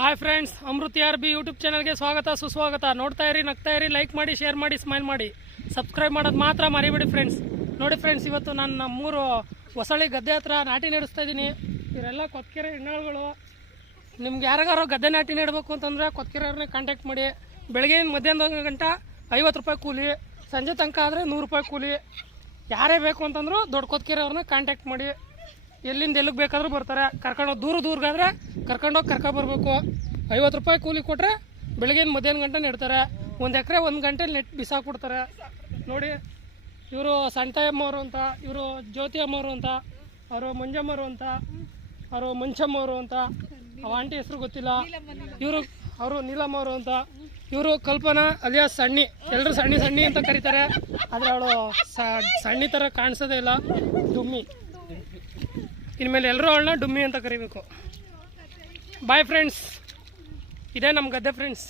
Hi friends, Amruthi R B YouTube ಚಾನಲ್ಗೆ ಸ್ವಾಗತ ಸುಸ್ವಾಗತ. ನೋಡ್ತಾ ಇರಿ, ನಗ್ತಾ ಇರಿ, ಲೈಕ್ ಮಾಡಿ, ಶೇರ್ ಮಾಡಿ, ಸ್ಮೈಲ್ ಮಾಡಿ, ಸಬ್ಸ್ಕ್ರೈಬ್ ಮಾಡೋದು ಮಾತ್ರ ಮರಿಬೇಡಿ ಫ್ರೆಂಡ್ಸ್. ನೋಡಿ ಫ್ರೆಂಡ್ಸ್, ಇವತ್ತು ನಾನು ನಮ್ಮೂರು ಹೊಸಳ್ಳಿ ಗದ್ದೆ ಹತ್ರ ನಾಟಿ ನಡೆಸ್ತಾ ಇದ್ದೀನಿ. ಇವರೆಲ್ಲ ಕೊತ್ಕೆರೆ ಹೆಣ್ಣುಗಳು. ನಿಮ್ಗೆ ಯಾರಿಗಾರು ಗದ್ದೆ ನಾಟಿ ನೆಡಬೇಕು ಅಂತಂದರೆ ಕೊತ್ಕೆರೆಯವ್ರನ್ನೇ ಕಾಂಟ್ಯಾಕ್ಟ್ ಮಾಡಿ. ಬೆಳಗ್ಗೆ ಮಧ್ಯಾಹ್ನ ಗಂಟ 50 ರೂಪಾಯಿ ಕೂಲಿ, ಸಂಜೆ ತನಕ ಆದರೆ 100 ರೂಪಾಯಿ ಕೂಲಿ. ಯಾರೇ ಬೇಕು ಅಂತಂದ್ರು ದೊಡ್ಡ ಕೊತ್ಕೆರೆಯವ್ರನ್ನ ಕಾಂಟ್ಯಾಕ್ಟ್ ಮಾಡಿ. ಎಲ್ಲಿಂದ ಎಲ್ಲಿಗೆ ಬೇಕಾದ್ರೂ ಬರ್ತಾರೆ. ದೂರಗಾದ್ರೆ ಕರ್ಕೊಬರ್ಬೇಕು. 50 ರೂಪಾಯಿ ಕೂಲಿ ಕೊಟ್ಟರೆ ಬೆಳಗ್ಗೆ ಮಧ್ಯಾಹ್ನ ಗಂಟೆ ನೆಡ್ತಾರೆ. 1 ಎಕರೆ 1 ಗಂಟೆ ನೆಟ್ ಬಿಸಾಕ್ಬಿಡ್ತಾರೆ. ನೋಡಿ, ಇವರು ಸಂತಯ್ಯಮ್ಮವರು ಅಂತ, ಇವರು ಜ್ಯೋತಿ ಅಮ್ಮವರು ಅಂತ, ಅವರು ಮಂಜಮ್ಮವರು ಅಂತ, ಅವರು ಮಂಚಮ್ಮವರು ಅಂತ, ಅವ ಆಂಟಿ ಹೆಸರು ಗೊತ್ತಿಲ್ಲ. ಅವರು ನೀಲಮ್ಮವರು ಅಂತ, ಇವರು ಕಲ್ಪನಾ ಅಲಿಯಾಸ್ ಸಣ್ಣಿ. ಎಲ್ಲರೂ ಸಣ್ಣಿ ಅಂತ ಕರೀತಾರೆ, ಆದರೆ ಅವಳು ಸಣ್ಣಿ ಥರ ಕಾಣಿಸೋದೇ ಇಲ್ಲ, ಡುಮ್ಮಿ. ಇನ್ಮೇಲೆ ಎಲ್ಲರೂ ಅವಳನ್ನ ಡುಮ್ಮಿ ಅಂತ ಕರಿಬೇಕು. ಬಾಯ್ ಫ್ರೆಂಡ್ಸ್, ಇದೇ ನಮ್ಮ ಗದ್ದೆ ಫ್ರೆಂಡ್ಸ್.